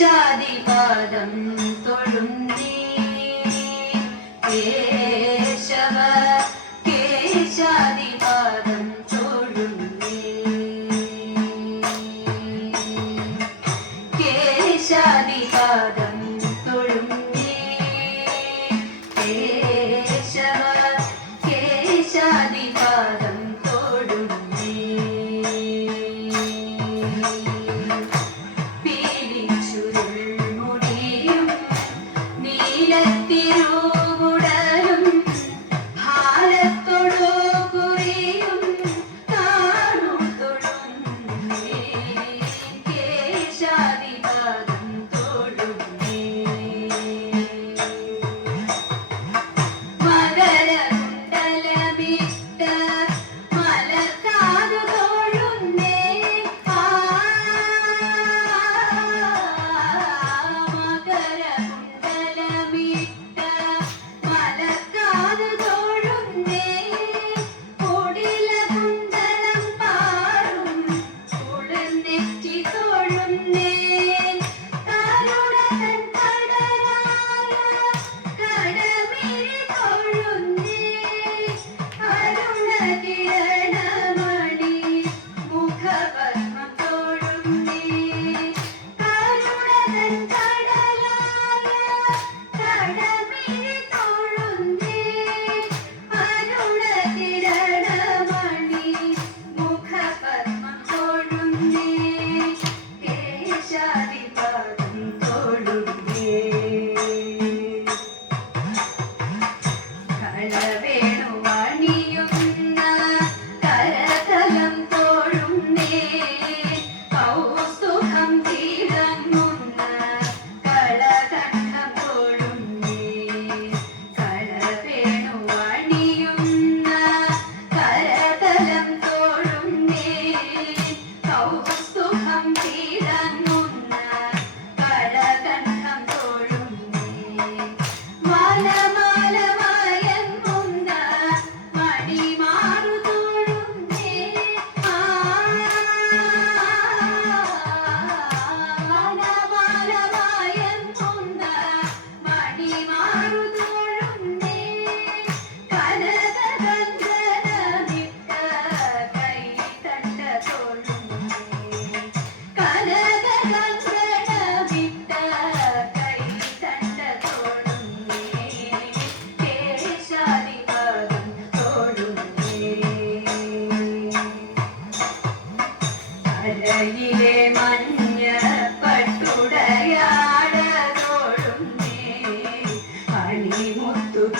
കേശാദിപാദം തൊഴുന്നേ കേശവ കേശാദിപാദം തൊഴുന്നേ കേശാദിപാദം തൊഴുന്നേ കേശവ കേശാദിപാദം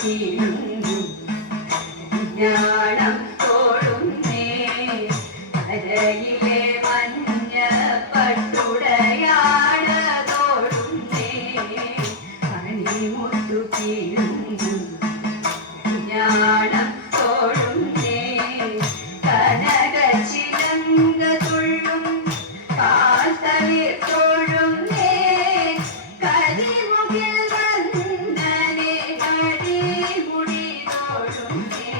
കീഴുന്നു ജ്ഞാനം തോഴുന്നേ കരയിലെ മഞ്ഞ പട്ടുടയാട തോഴുന്നേ മണിമുത്തു കീഴുന്നു ജ്ഞാനം തോഴുന്നേ കനക ചിലങ്ക തുള്ളും കാൽത്തളിർ തോഴുന്നേ കരിമുകിൽ വന്ദനെ അടിമുടി തോഴുന്നേ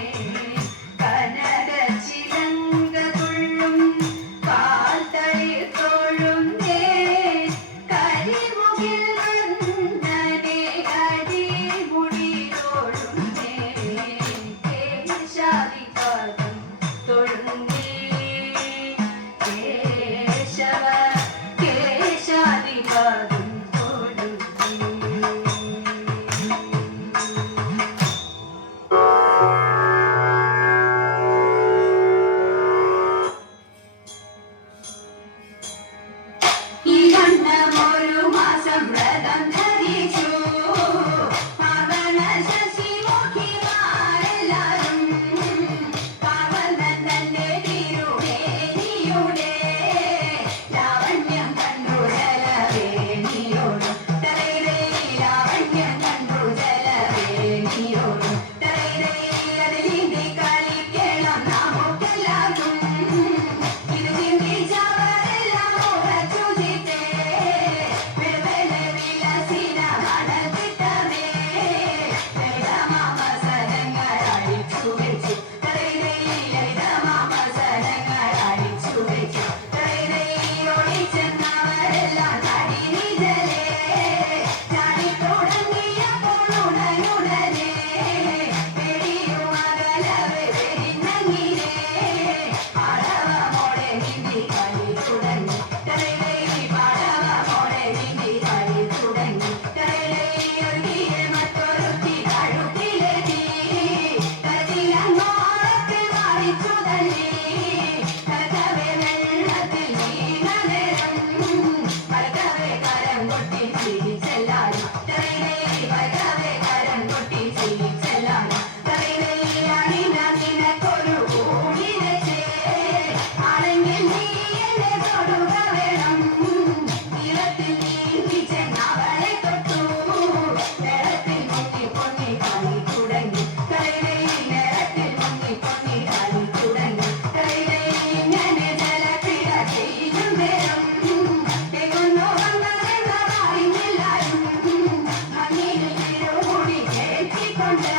കനക ചിലങ്ക തുള്ളും കാൽത്തളിർ തോഴുന്നേ കരിമുകിൽ വന്ദനെ അടിമുടി തോഴുന്നേ കേശാദിപാദം തൊഴുന്നേ കേശവ കേശാദിപാദം തൊഴുന്നേ ഈ കണ്ണമൊരു മാസം വ്രതം ധരിച്ചു പാവന ശശിമുഖിമാരെല്ലാരും പാവനന്ദന്റെ തിരുവേദിയുടെ ലാവണ്യം കണ്ടു ജലവേണിയോടും തലയിലേ ലാവണ്യം കണ്ടു ജലവേണിയോടും തലയിലേ അതിലിന്റെ കളിക്കണം നമുക്കെല്ലാവർക്കും ഇത് ചിന്തിച്ചവരെല്ലാം ഉറച്ചു ചിത്തേ വെളുവെല വിലസിന മണത്തിട്ടമേ ലളിതമാമസനങ്ങൾ അടിച്ചു വെച്ചു തലയിലേ ലളിതമാമസനങ്ങൾ അടിച്ചു വെച്ചു തലയിലേ ഓടിച്ചെന്നവരെല്ലാം നടിനിഴലേ ചാടിത്തുടങ്ങിയപ്പോൾ ഉടനുടനെ പേടിയും അകലവേ പെരിന്നങ്ങിനെ പാടവമോടെ നീന്തി കളി തുടങ്ങി തലയിലേ പാടവമോടെ നീന്തി കളി തുടങ്ങി തലയിലേ ഒരുങ്ങിയ മറ്റൊരുത്തി കഴുത്തിലെത്തി തലത്തിലങ്ങോളത്തിൽ മാറിച്ചു തള്ളി കലക്കവേ വെള്ളത്തിൽ വീണ നേരം പലക്കവേ കരം കൊട്ടി ചിരിച്ചെല്ലാരും തലയിലേ പലക്കവേ കരം കൊട്ടി ചിരിച്ചെല്ലാരും തലയിലേ അണിന നിനക്കൊരു ഊണിനച്ചേ ആണെങ്കിൽ നീ എന്നെ തൊടുക വേണം നിറത്തിൽ നീന്തി ചെന്നവളെ തൊട്ടു നിറത്തിൽ മുങ്ങി പൊങ്ങി കളി തുടങ്ങി തലയിലേ നിറത്തിൽ മുങ്ങി പൊങ്ങി കളി തുടങ്ങി തലയിലേ ഇങ്ങനെ ജലക്രീഡ ചെയ്യും നേരം തെങ്ങുന്നു വന്നതെന്നറിഞ്ഞില്ലാരും ഭംഗിയിൽ തിരുമുടി കേട്ടിക്കൊണ്ട്